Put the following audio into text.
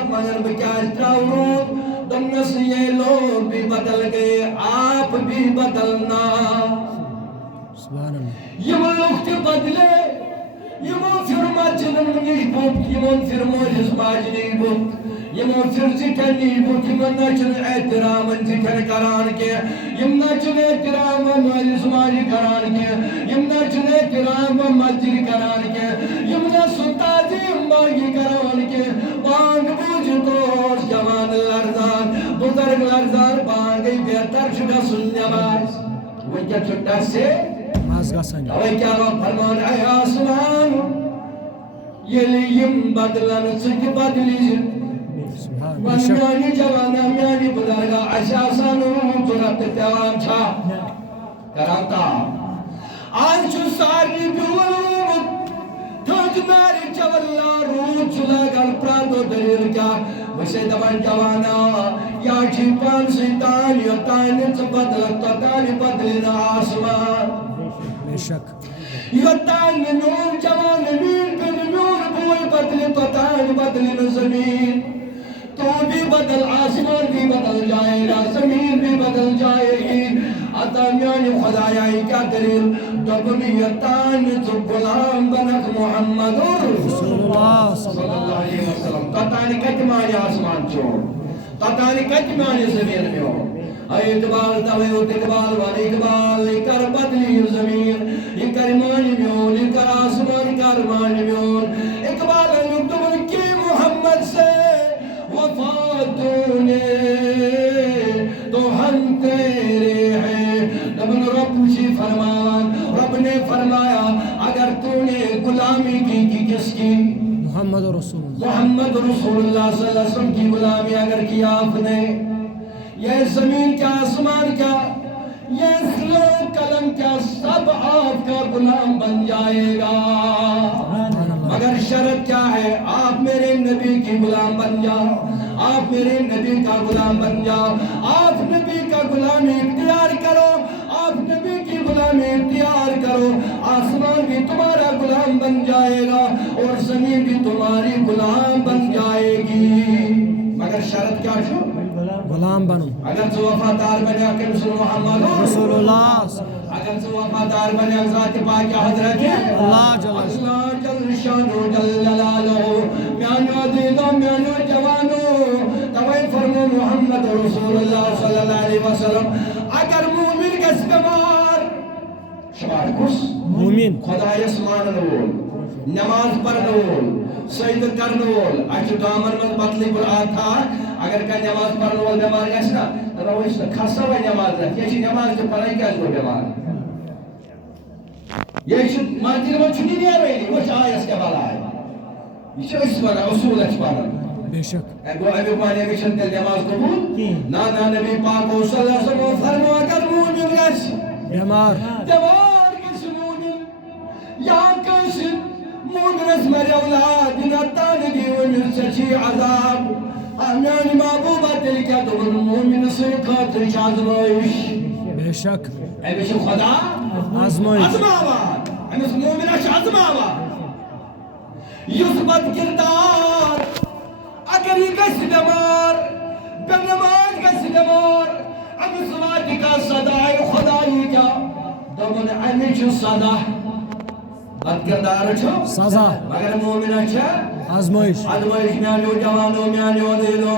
جواب مگر بکیاز تراؤں دمس یہ لوگ بھی بدل گئے آپ بھی بدلنا سبحان اللہ یہ لوگ تے بدلے یہ پھر مسجدن نش بوت یہ پھر مولس ماج نش بوت یہ پھر زٹھن نش بوت یہ نچن احترام زٹھن کران کی یم نچن احترام مولس ماج کران کی یم نچن احترام مسجد کران کی یم نسو تعظیم باغی کران کی بانگ بوجھ تو جوان لرزان بزرگ لرزان بانگی بہتر شدہ سن نماز وہ کیا چھٹا سے اوے کیا رب فرمان اے آسمان یلیم بدلن سک بدلی میانی جوانا میانی بزرگا اشاسانو ضرورت تیوان چھا کراتا آج چھو ساری بیولومت تھوج میری چولا روچ لگل پرادو دلیل کیا وسے دبان جوانا یا چی پان سیتان یا تانی بدلت تانی بدلنا آسمان یتان نور جوان مین پہ نور بوئی بدل تتان بدل زمین تو بھی بدل آسمان بھی بدل جائے گا زمین بھی بدل جائے گی اتامیان خدایائی کیا دلیل دبنی یتان تو غلام بنک محمد رسول اللہ صلی اللہ علیہ وسلم تتانی کتمانی آسمان چھو تتانی کتمانی زمین میں ہو اے اقبال دوے اقبال والے اقبال کر بدلی زمین یہ کرمانی میون یہ کر آسمان کرمانی میون اقبال یکتبن کی محمد سے وفاتونے تو ہم تیرے ہیں نبن رب شی فرمان رب نے فرمایا اگر تو نے غلامی کی کس کی محمد رسول اللہ صلی اللہ علیہ وسلم کی غلامی اگر کی آپ نے یہ زمین کیا آسمان کیا یہ سلو قلم کیا سب آپ کا غلام بن جائے گا مگر شرط کیا ہے آپ میرے نبی کی غلام بن جاؤ آپ میرے نبی کا غلام بن جاؤ آپ نبی کا غلامی اختیار کرو آپ نبی کی غلامی اختیار کرو آسمان بھی تمہارا غلام بن جائے گا اور زمین بھی تمہاری غلام بن جائے گی مگر شرط کیا چھو غلام بنو اگر تو وفادار بنے کہ رسول محمد رسول اللہ اگر تو وفادار بنے ذات پاک حضرت اللہ جل شانو جل جلالو میانو عزیزو میانو جوانو توئی فرمو محمد رسول اللہ صلی اللہ علیہ وسلم اگر مومن کس بیمار شمار کس مومن خدا یسمان نول نماز پڑھنول سید کرنول اچھو دامن من بطلی پر آتا اگر کا نماز پڑھنول بیمار گشنا روش خاصا و نماز رکھ یہ نماز جو پڑھائی کیا جو بیمار یہ مانتی نماز چھنی نہیں آرہی وہ چاہا اس کے بالا ہے یہ چھو اس بنا اصول اچھ پڑھا بے شک اگو ابھی پانے میں چھنتے نماز قبول نانا نبی پاک صلی اللہ علیہ وسلم فرمو اگر مومن گش بیمار گش مومن یا کش مومن اس مر اولاد نتانگی ومن سچی عذاب آمیان محبوبہ دل کیا تو مومن سے خاطر آزمائش بے شک اے بشو خدا آزمائش آزماوان ہمیں مومن اچھ آزماوان یثبت کردار اگر یہ کس بیمار بنماز کس بیمار ہمیں سواتی کا صدای خدایی کیا دمون ہمیں چھو صدا بد کردار چھو سزا مگر مومن اچھا آزمائش آزمائش میانو جوانو میانو دیلو